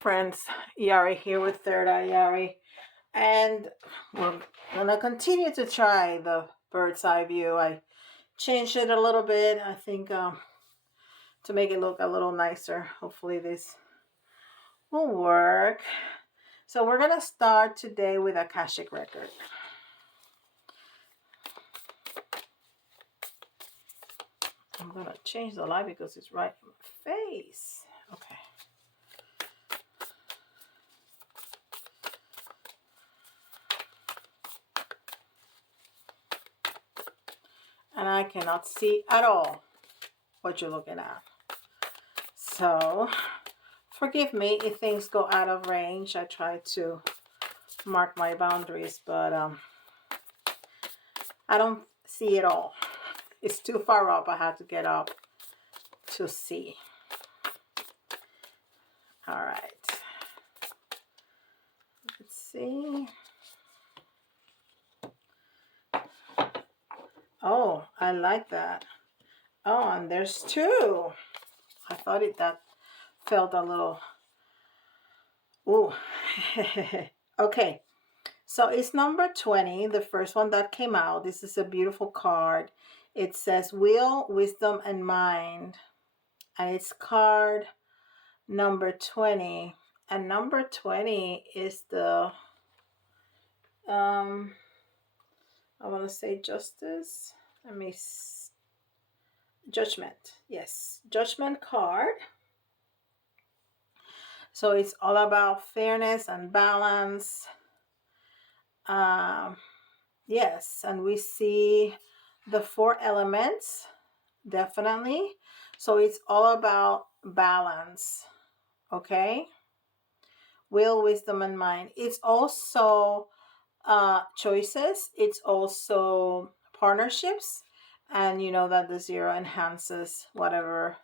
Friends, Yari here with Third Eye Yari, and we're gonna continue to try the bird's eye view. I changed it a little bit, I think, to make it look a little nicer. Hopefully this will work. So we're gonna start today with Akashic record. I'm gonna change the light because it's right in my face. Okay. And I cannot see at all what you're looking at. So forgive me if things go out of range. I try to mark my boundaries, but I don't see it all. It's too far up. I had to get up to see. All right. Let's see. Oh, I like that. Oh, and there's two. I thought that felt a little. Ooh. Okay. So it's number 20, the first one that came out. This is a beautiful card. It says Will, Wisdom, and Mind. And it's card number 20. And number 20 is the, I want to say justice. Judgment. Yes, Judgment card. So it's all about fairness and balance. Yes, and we see the 4 elements, definitely. So it's all about balance, okay? Will, wisdom, and mind. It's also choices. It's also partnerships. And you know that the 0 enhances whatever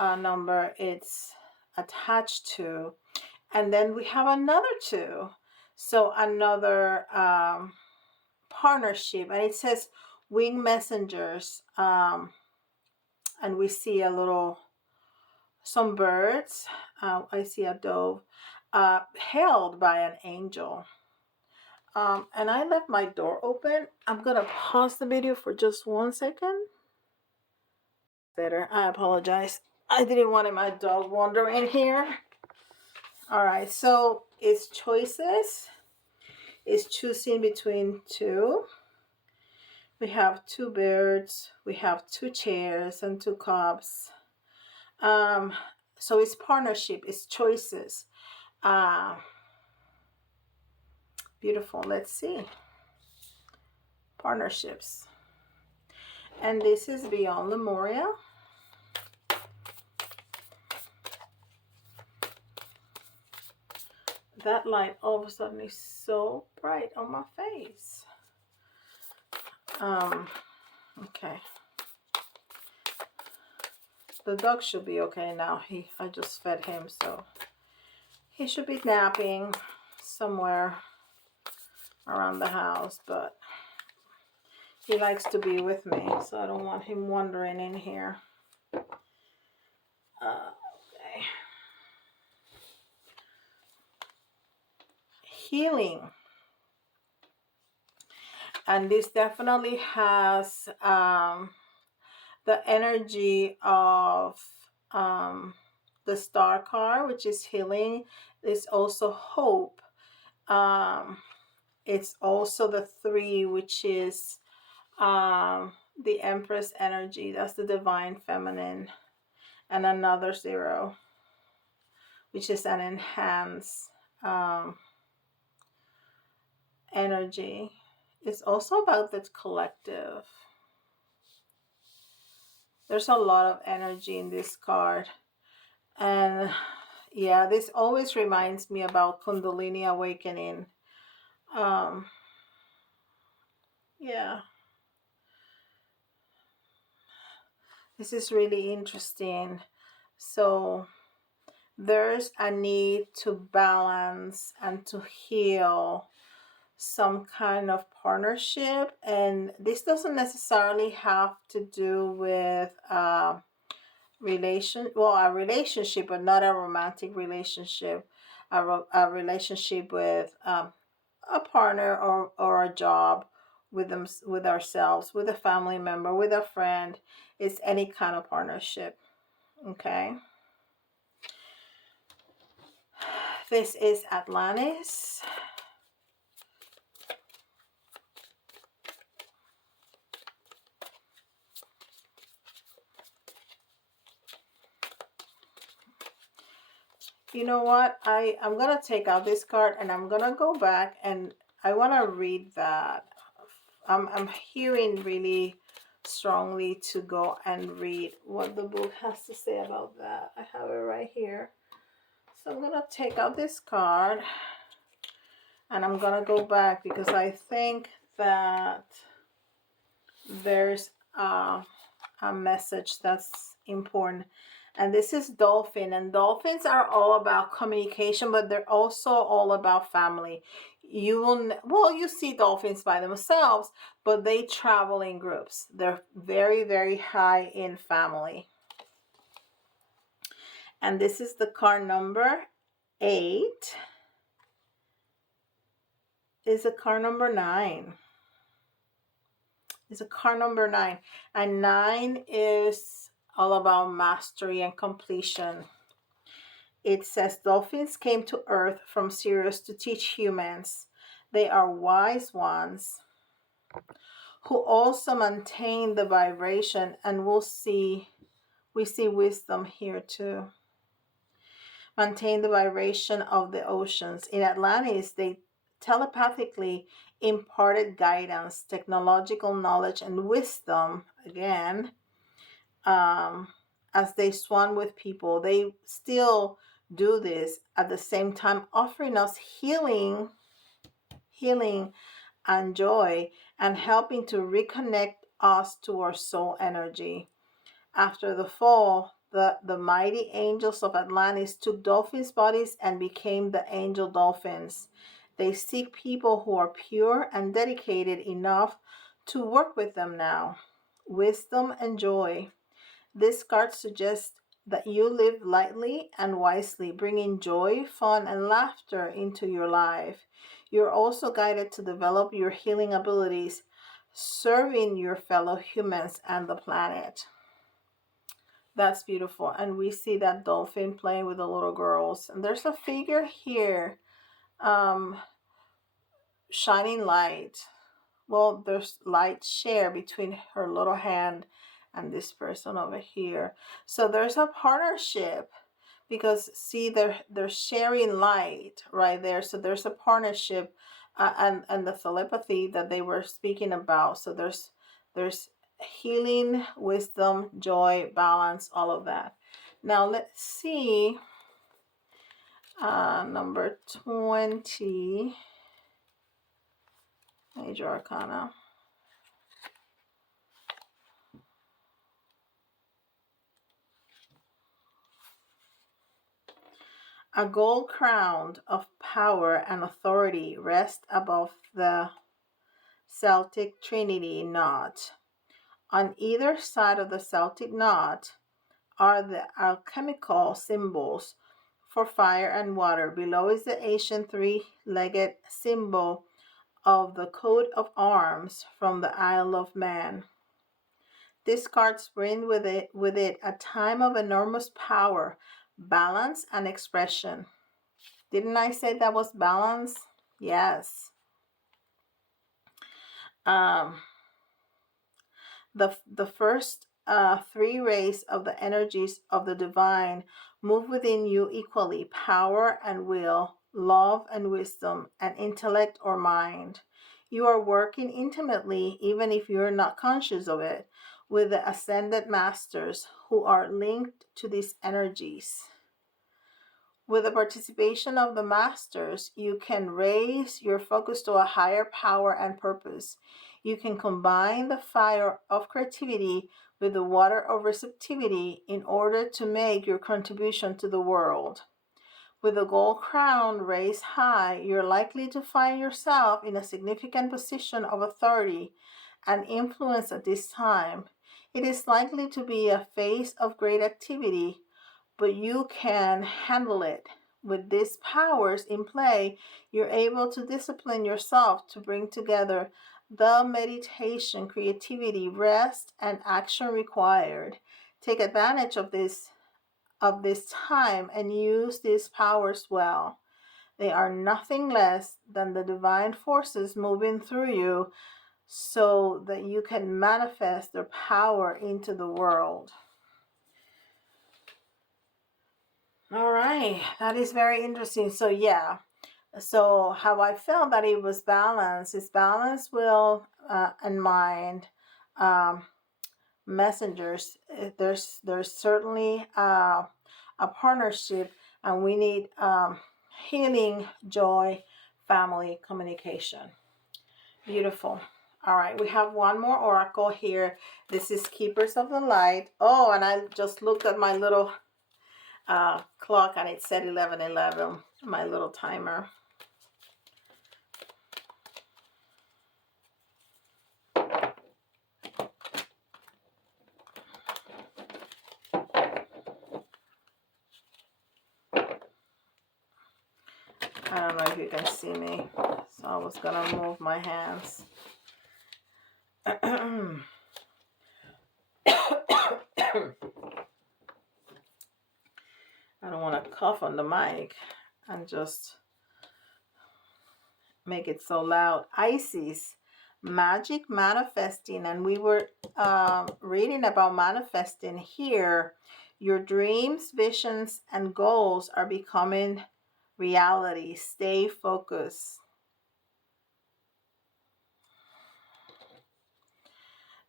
number it's attached to. And then we have another 2. So another partnership, and it says wing messengers, and we see some birds. I see a dove held by an angel, and I left my door open. I'm gonna pause the video for just 1 second. Better. I apologize. I didn't want my dog wander in here. All right, so it's choices. It's choosing between 2. We have 2 birds, we have 2 chairs and 2 cups. So it's partnership, it's choices. Beautiful. Let's see. Partnerships. And this is Beyond Lemuria. That light all of a sudden is so bright on my face. Okay. The dog should be okay now. I just fed him, so he should be napping somewhere around the house, but he likes to be with me, so I don't want him wandering in here. Okay. Healing. And this definitely has the energy of the star card, which is healing. There's also hope. It's also the 3, which is the Empress energy. That's the divine feminine. And another 0, which is an enhanced energy. It's also about the collective. There's a lot of energy in this card. And yeah, this always reminds me about Kundalini awakening. Yeah. This is really interesting. So there's a need to balance and to heal some kind of partnership, and this doesn't necessarily have to do with a relationship, but not a romantic relationship, a relationship with a partner, or a job, with them, with ourselves, with a family member, with a friend. It's any kind of partnership. Okay. This is Atlantis. You know what? I'm gonna take out this card and I'm gonna go back and I wanna read that. I'm hearing really strongly to go and read what the book has to say about that. I have it right here. So I'm gonna take out this card and I'm gonna go back because I think that there's a message that's important. And this is dolphin, and dolphins are all about communication, but they're also all about family. You will, well, you see dolphins by themselves, but they travel in groups. They're very, very high in family. And this is the card number 8. Is a card number 9. Is a card number 9. And 9 is all about mastery and completion. It says dolphins came to Earth from Sirius to teach humans. They are wise ones who also maintain the vibration, and we see wisdom here too. Maintain the vibration of the oceans. In Atlantis, they telepathically imparted guidance, technological knowledge, and wisdom again. As they swam with people, they still do this at the same time, offering us healing and joy, and helping to reconnect us to our soul energy. After the fall, the mighty angels of Atlantis took dolphins' bodies and became the angel dolphins. They seek people who are pure and dedicated enough to work with them now. Wisdom and joy. This card suggests that you live lightly and wisely, bringing joy, fun, and laughter into your life. You're also guided to develop your healing abilities, serving your fellow humans and the planet. That's beautiful. And we see that dolphin playing with the little girls. And there's a figure here, shining light. Well, there's light share between her little hand and this person over here. So there's a partnership, because see, they're sharing light right there. So there's a partnership, and the telepathy that they were speaking about. So there's healing, wisdom, joy, balance, all of that. Now let's see, number 20, Major Arcana. A gold crown of power and authority rests above the Celtic Trinity knot. On either side of the Celtic knot are the alchemical symbols for fire and water. Below is the ancient three-legged symbol of the coat of arms from the Isle of Man. This card brings with it a time of enormous power, balance, and expression. Didn't I say that was balance? Yes. The first 3 rays of the energies of the divine move within you equally: power and will, love and wisdom, and intellect or mind. You are working intimately, even if you're not conscious of it, with the ascended masters who are linked to these energies. With the participation of the masters, you can raise your focus to a higher power and purpose. You can combine the fire of creativity with the water of receptivity in order to make your contribution to the world. With a gold crown raised high, you're likely to find yourself in a significant position of authority and influence at this time. It is likely to be a phase of great activity, but you can handle it. With these powers in play, you're able to discipline yourself to bring together the meditation, creativity, rest, and action required. Take advantage of this time and use these powers well. They are nothing less than the divine forces moving through you so that you can manifest their power into the world. All right, that is very interesting. So yeah, so how I felt that it was balanced is balance, will, and mind. Um, Messengers. There's certainly a partnership, and we need healing, joy, family, communication. Beautiful. All right, we have one more oracle here. This is Keepers of the Light. Oh, and I just looked at my little clock, and it said 11:11, my little timer. I don't know if you can see me, so I was gonna move my hands. I don't want to cough on the mic and just make it so loud. Isis, magic manifesting, and we were reading about manifesting here. Your dreams, visions, and goals are becoming reality. Stay focused.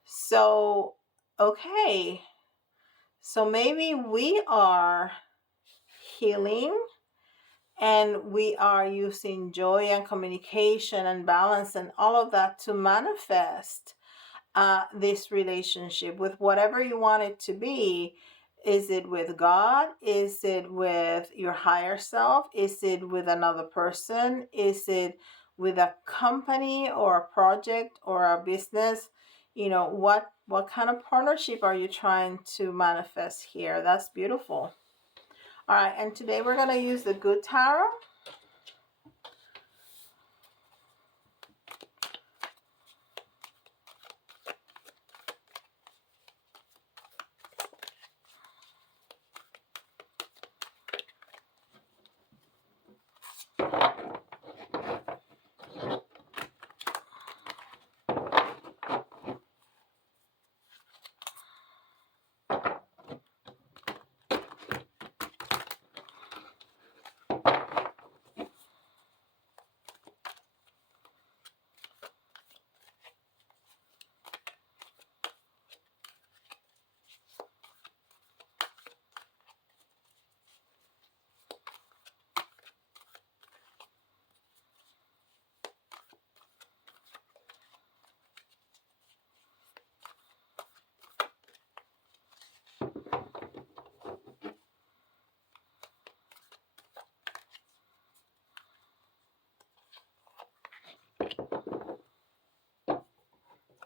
So, okay. So maybe we are healing and we are using joy and communication and balance and all of that to manifest this relationship with whatever you want it to be. Is it with God? Is it with your higher self? Is it with another person? Is it with a company or a project or a business? You know, what kind of partnership are you trying to manifest here? That's beautiful. All right, and today we're going to use the Good Tarot.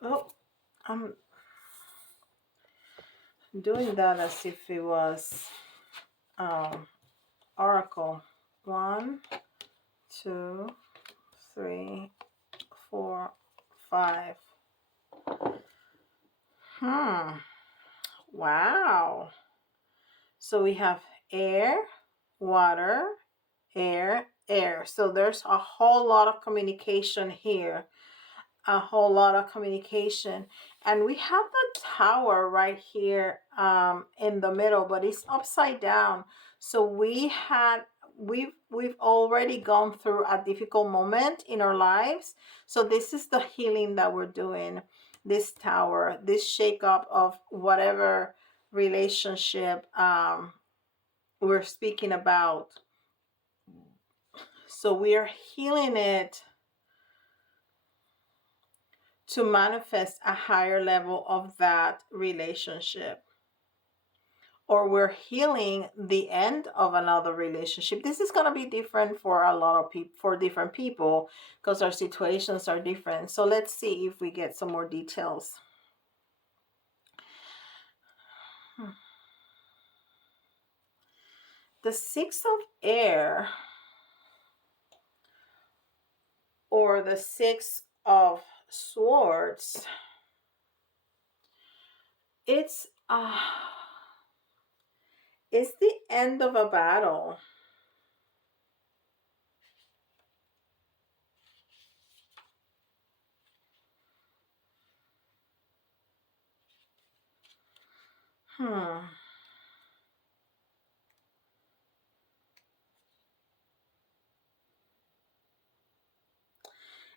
Oh, I'm doing that as if it was oracle. 1, 2, 3, 4, 5. Wow. So we have air, water, air, air. So there's a whole lot of communication here. A whole lot of communication. And we have the tower right here in the middle, but it's upside down. So we've already gone through a difficult moment in our lives. So this is the healing that we're doing. This tower, this shakeup of whatever relationship we're speaking about. So we are healing it to manifest a higher level of that relationship. Or we're healing the end of another relationship. This is going to be different for a lot of people, for different people, because our situations are different. So let's see if we get some more details. The Six of Air or the Six of Swords, it's the end of a battle. Hmm.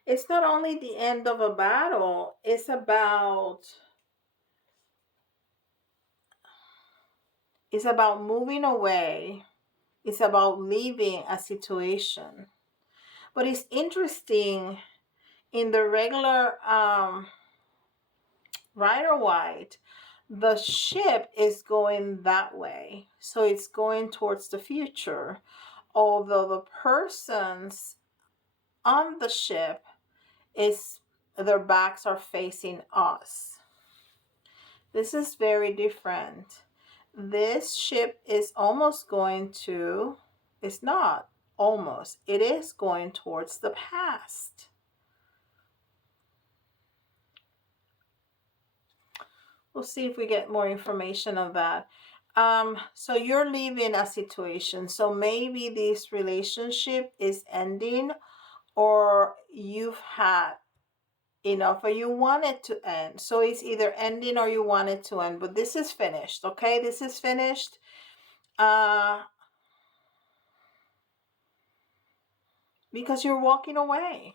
It's not only the end of a battle, it's about moving away. It's about leaving a situation. But it's interesting, in the regular Rider White, the ship is going that way. So it's going towards the future. Although the persons on the ship is their backs are facing us. This is very different. This ship is almost going to, it's not almost, it is going towards the past. We'll see if we get more information on that. So you're leaving a situation. So maybe this relationship is ending, or you've had enough, or you want it to end. So it's either ending or you want it to end. But this is finished, okay? This is finished. Because you're walking away.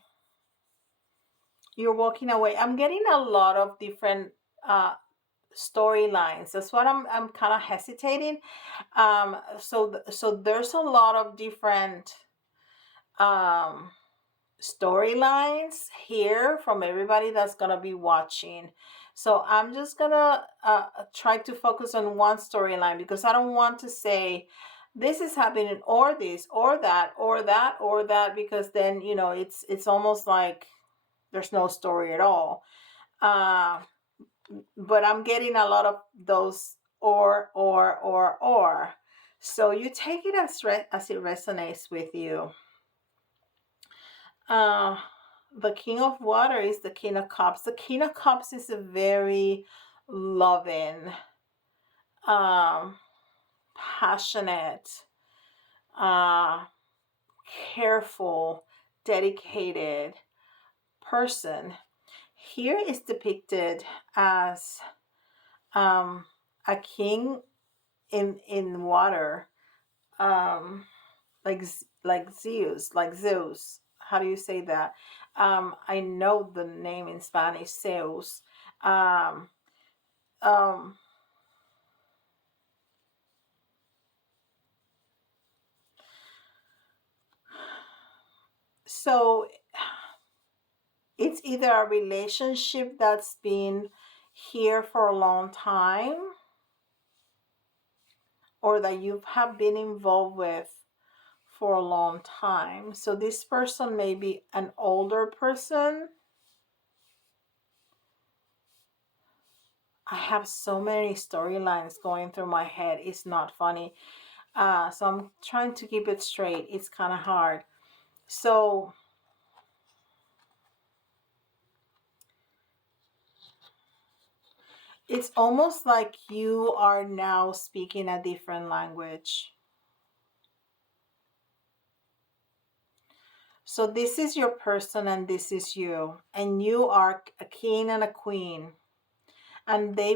You're walking away. I'm getting a lot of different storylines. That's what I'm kind of hesitating. So there's a lot of different storylines here from everybody that's gonna be watching. So I'm just gonna try to focus on one storyline, because I don't want to say this is happening or this or that or that or that, because then it's almost like there's no story at all. But I'm getting a lot of those or. So you take it as it resonates with you. The King of Water is the King of Cups. The King of Cups is a very loving, passionate, careful, dedicated person. Here is depicted as a king in water, like Zeus. How do you say that? I know the name in Spanish, Zeus. Um, um, so it's either a relationship that's been here for a long time, or that you have been involved with for a long time. So this person may be an older person. I have so many storylines going through my head. It's not funny. So I'm trying to keep it straight. It's kind of hard. So it's almost like you are now speaking a different language. So this is your person and this is you. And you are a king and a queen. And they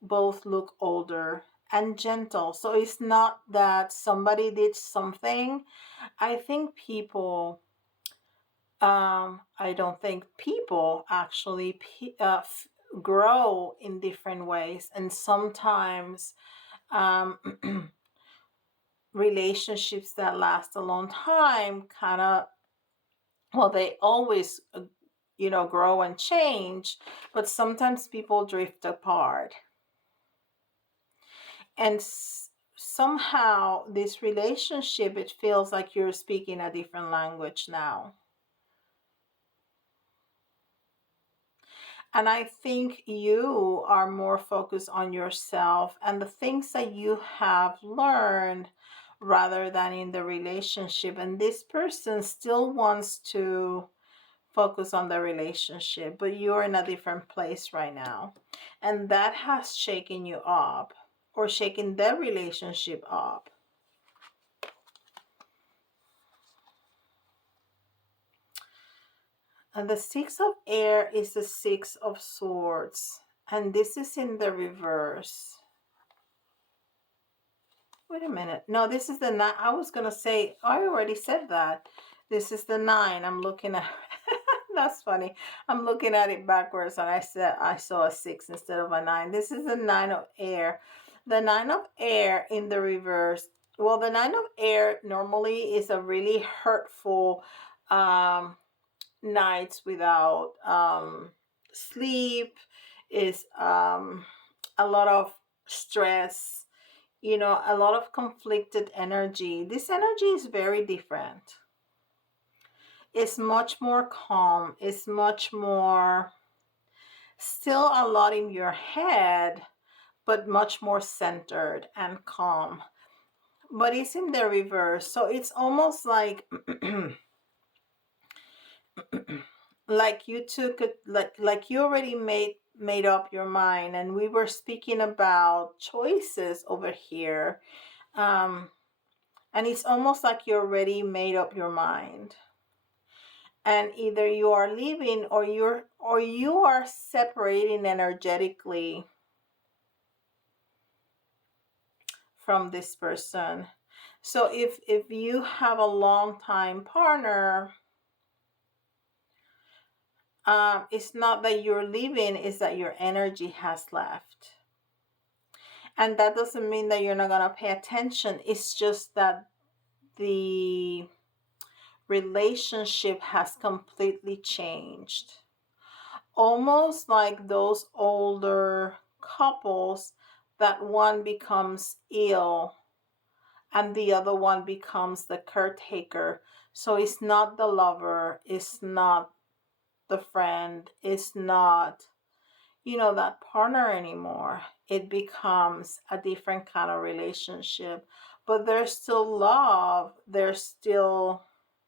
both look older and gentle. So it's not that somebody did something. I think people I don't think people actually grow in different ways, and sometimes um, relationships that last a long time kind of, well, they always grow and change, but sometimes people drift apart, and somehow this relationship, it feels like you're speaking a different language now. And I think you are more focused on yourself and the things that you have learned rather than in the relationship. And this person still wants to focus on the relationship, but you're in a different place right now. And that has shaken you up, or shaken the relationship up. And the Six of Air is the Six of Swords. And this is in the reverse. Wait a minute. No, this is the 9. I was going to say, I already said that. This is the 9. I'm looking at, that's funny. I'm looking at it backwards and I said I saw a 6 instead of a 9. This is the 9 of Air. The 9 of Air in the reverse. Well, the 9 of Air normally is a really hurtful nights without sleep, is a lot of stress, you know, a lot of conflicted energy. This energy is very different. It's much more calm. It's much more, still a lot in your head, but much more centered and calm. But it's in the reverse. So it's almost like like you took it, like you already made up your mind. And we were speaking about choices over here, and it's almost like you already made up your mind, and either you are leaving or you are separating energetically from this person. So if you have a long time partner, it's not that you're leaving, it's that your energy has left. And that doesn't mean that you're not going to pay attention. It's just that the relationship has completely changed. Almost like those older couples that one becomes ill and the other one becomes the caretaker. So it's not the lover, it's not the friend, it's not, you know, that partner anymore. It becomes a different kind of relationship, but there's still love, there's still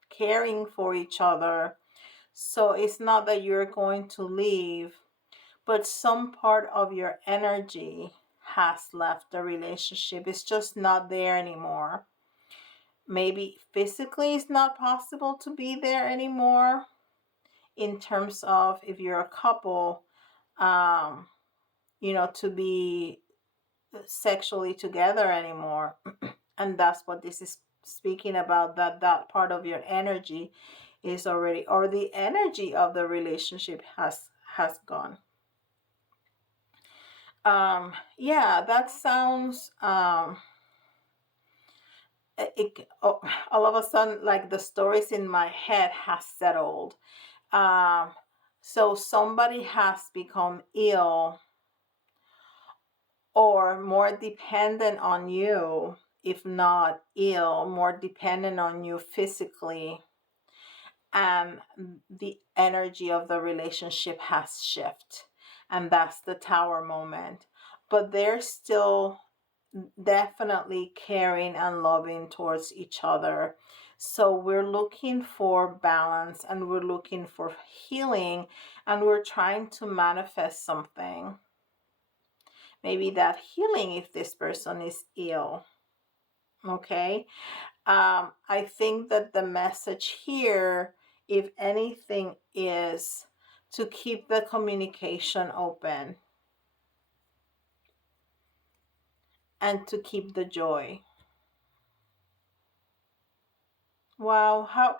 caring for each other. So it's not that you're going to leave, but some part of your energy has left the relationship. It's just not there anymore. Maybe physically it's not possible to be there anymore, in terms of if you're a couple, you know, to be sexually together anymore. And that's what this is speaking about, that part of your energy is already, or the energy of the relationship has gone. Yeah, that sounds all of a sudden like the stories in my head has settled. um so somebody has become ill or more dependent on you, if not ill, more dependent on you physically, and the energy of the relationship has shifted. And that's the Tower moment. But they're still definitely caring and loving towards each other. So we're looking for balance and we're looking for healing, and we're trying to manifest something. Maybe that healing if this person is ill. Okay. I think that the message here, if anything, is to keep the communication open and to keep the joy. Wow, how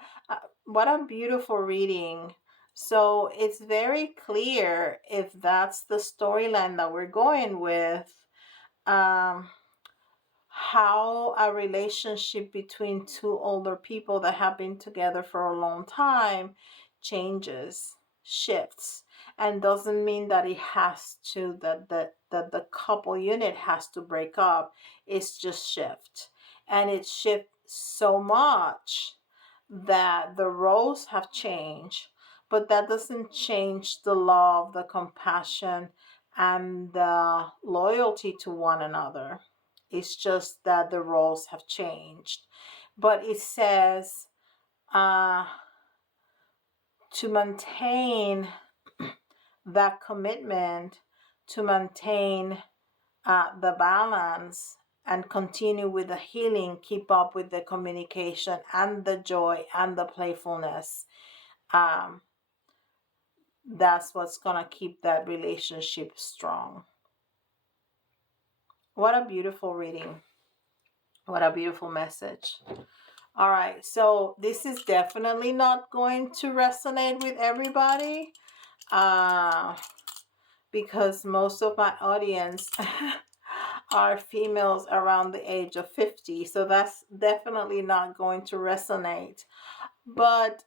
what a beautiful reading. So it's very clear if that's the storyline that we're going with, um, how a relationship between two older people that have been together for a long time changes, shifts, and doesn't mean that it has to, that the couple unit has to break up. It's just shift. And it shifts so much that the roles have changed, but that doesn't change the love, the compassion, and the loyalty to one another. It's just that the roles have changed. But it says to maintain that commitment, to maintain the balance and continue with the healing, keep up with the communication and the joy and the playfulness. That's what's going to keep that relationship strong. What a beautiful reading. What a beautiful message. All right, so this is definitely not going to resonate with everybody because most of my audience are females around the age of 50. So that's definitely not going to resonate. But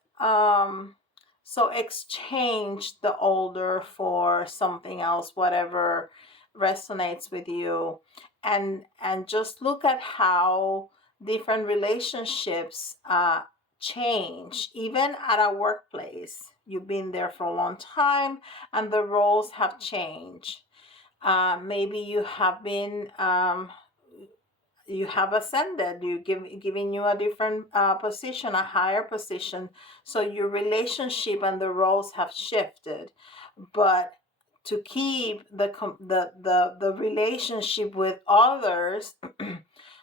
so exchange the older for something else, whatever resonates with you, and just look at how different relationships change, even at a workplace. You've been there for a long time and the roles have changed. Maybe you have been you have ascended, giving you a different position, a higher position, so your relationship and the roles have shifted. But to keep the relationship with others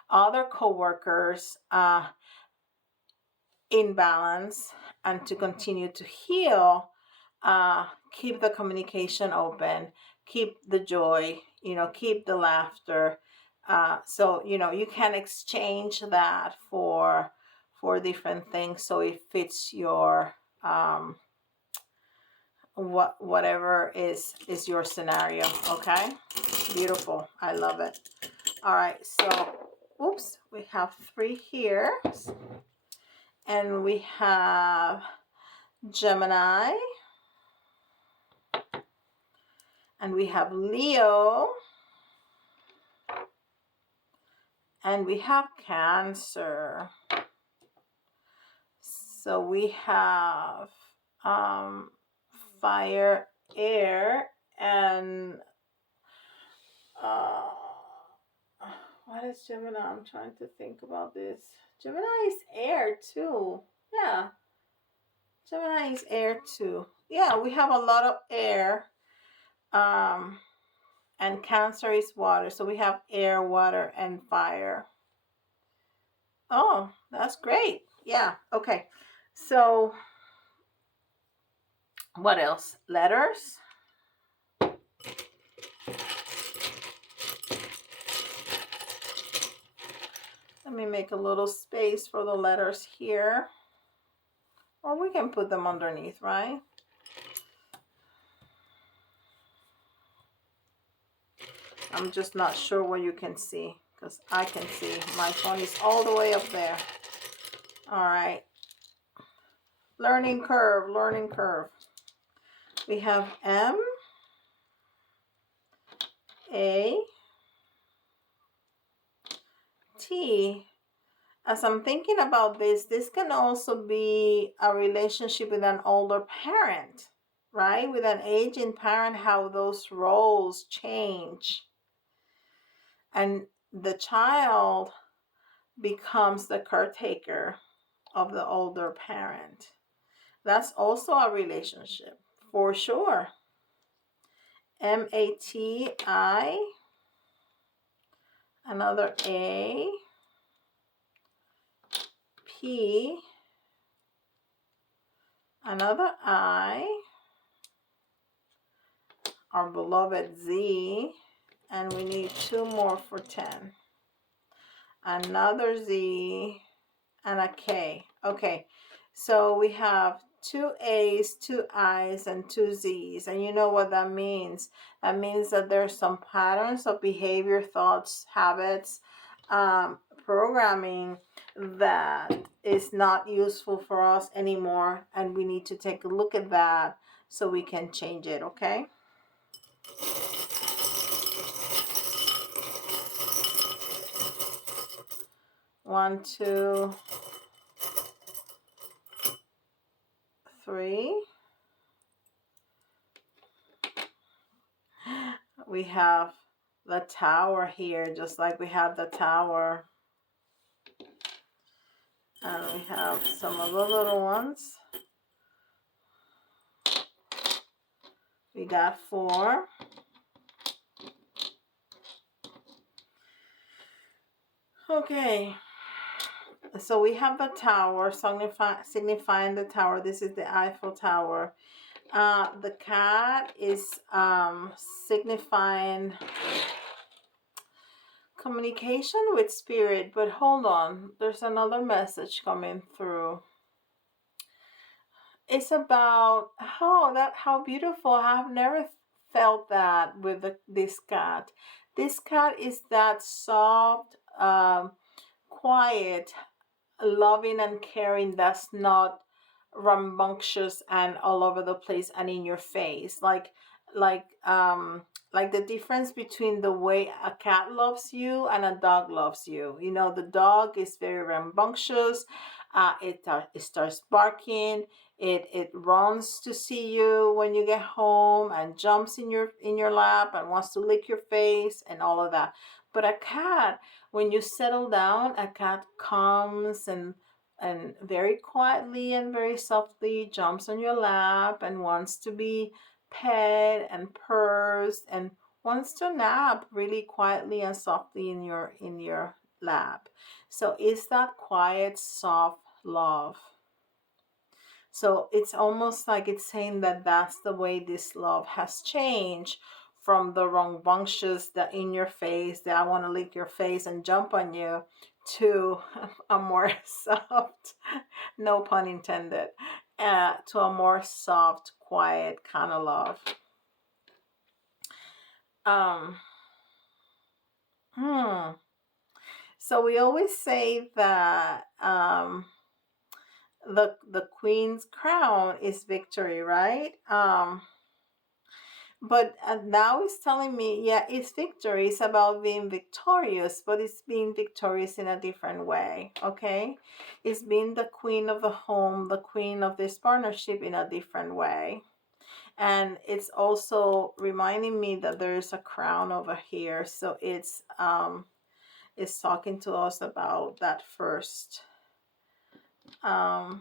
other co-workers in balance, and to continue to heal, keep the communication open, keep the joy, keep the laughter. So you can exchange that for different things, so it fits your whatever is your scenario. Okay, beautiful. I love it. All right, so oops, we have 3 here, and we have Gemini, and we have Leo, and we have Cancer. So we have fire, air, and what is Gemini? I'm trying to think about this. Gemini is air too. Yeah, Gemini is air too. Yeah, we have a lot of air. And Cancer is water. So we have air, water, and fire. Oh, that's great. Yeah, okay. So what else? Letters. Let me make a little space for the letters here. Or we can put them underneath, right? I'm just not sure what you can see, because I can see. My phone is all the way up there. All right. Learning curve, learning curve. We have M, A, T. As I'm thinking about this can also be a relationship with an older parent, right? With an aging parent, how those roles change. And the child becomes the caretaker of the older parent. That's also a relationship, for sure. M-A-T-I, another A, P, another I, our beloved Z, and we need 2 more for 10. Another Z and a K. Okay, so we have 2 A's, 2 I's, and 2 Z's. And you know what that means? That means that there's some patterns of behavior, thoughts, habits, programming that is not useful for us anymore. And we need to take a look at that so we can change it, okay? One, 2, 3. We have the Tower here, just like we have the Tower. And we have some of the little ones. We got 4. Okay. So we have the Tower, signifying the Tower. This is the Eiffel Tower. The cat is signifying communication with spirit. But hold on, there's another message coming through. It's about how beautiful. I've never felt that with this cat. This cat is that soft, quiet, loving and caring, that's not rambunctious and all over the place and in your face, like um like the difference between the way a cat loves you and a dog loves you. You know, the dog is very rambunctious. It starts barking. It runs to see you when you get home and jumps in your lap and wants to lick your face and all of that. But a cat, when you settle down, a cat comes and very quietly and very softly jumps on your lap and wants to be pet and purrs and wants to nap really quietly and softly in your lap. So it's that quiet, soft love. So it's almost like it's saying that that's the way this love has changed, from the rambunctious, the in your face, that I want to lick your face and jump on you, to a more soft, no pun intended, to a more soft, quiet kind of love. So we always say that the queen's crown is victory, right? But now it's telling me, yeah, it's victory. It's about being victorious, but it's being victorious in a different way, okay? It's being the queen of the home, the queen of this partnership in a different way. And it's also reminding me that there's a crown over here. So it's talking to us about that first card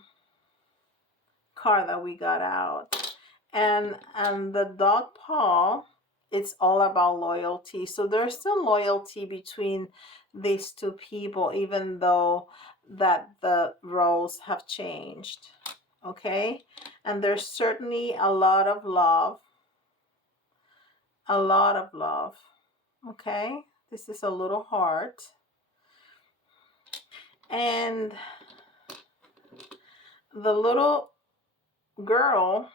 that we got out. And the dog paw, it's all about loyalty. So there's still loyalty between these two people, even though that the roles have changed. Okay? And there's certainly a lot of love. A lot of love. Okay? This is a little heart. And the little girl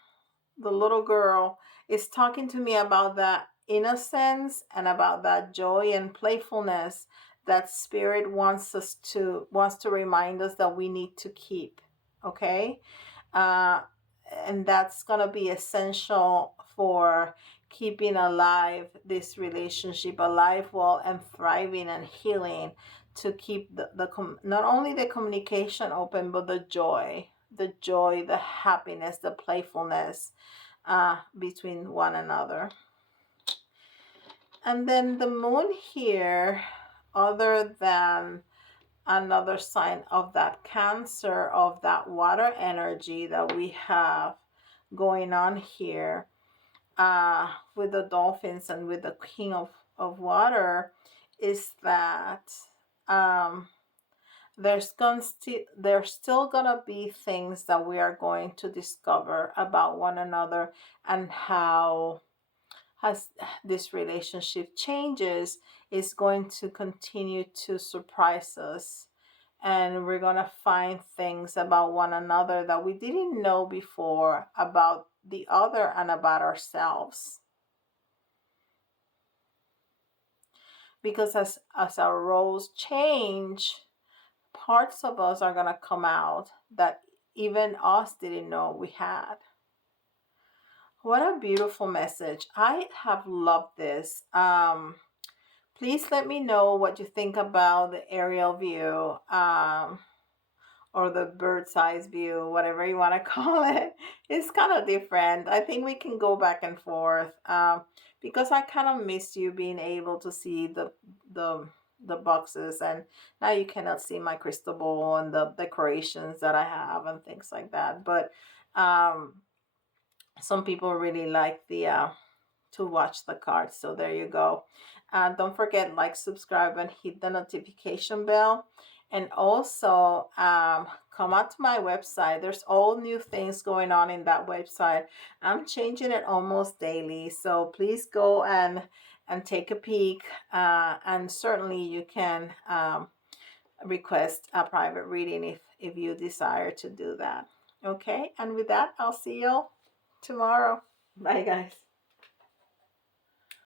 is talking to me about that innocence and about that joy and playfulness that spirit wants to remind us that we need to keep. Okay? And that's gonna be essential for keeping alive this relationship, alive, well, and thriving and healing, to keep not only the communication open, but the joy, the happiness, the playfulness between one another. And then the moon here, other than another sign of that Cancer, of that water energy that we have going on here with the dolphins and with the king of water, is that there's still gonna be things that we are going to discover about one another, and how as this relationship changes, is going to continue to surprise us, and we're gonna find things about one another that we didn't know before, about the other and about ourselves. Because as our roles change, parts of us are gonna come out that even us didn't know we had. What a beautiful message. I have loved this. Please let me know what you think about the aerial view. or the bird's eye view, whatever you want to call it. It's kind of different. I think we can go back and forth, because I kind of miss you being able to see the the boxes, and now you cannot see my crystal ball and the decorations that I have and things like that. But um, some people really like the to watch the cards. So there you go. Don't forget, like, subscribe, and hit the notification bell. And also, come out to my website. There's all new things going on in that website. I'm changing it almost daily. So please go and take a peek. And certainly you can request a private reading if you desire to do that. Okay. And with that, I'll see you tomorrow. Bye, guys.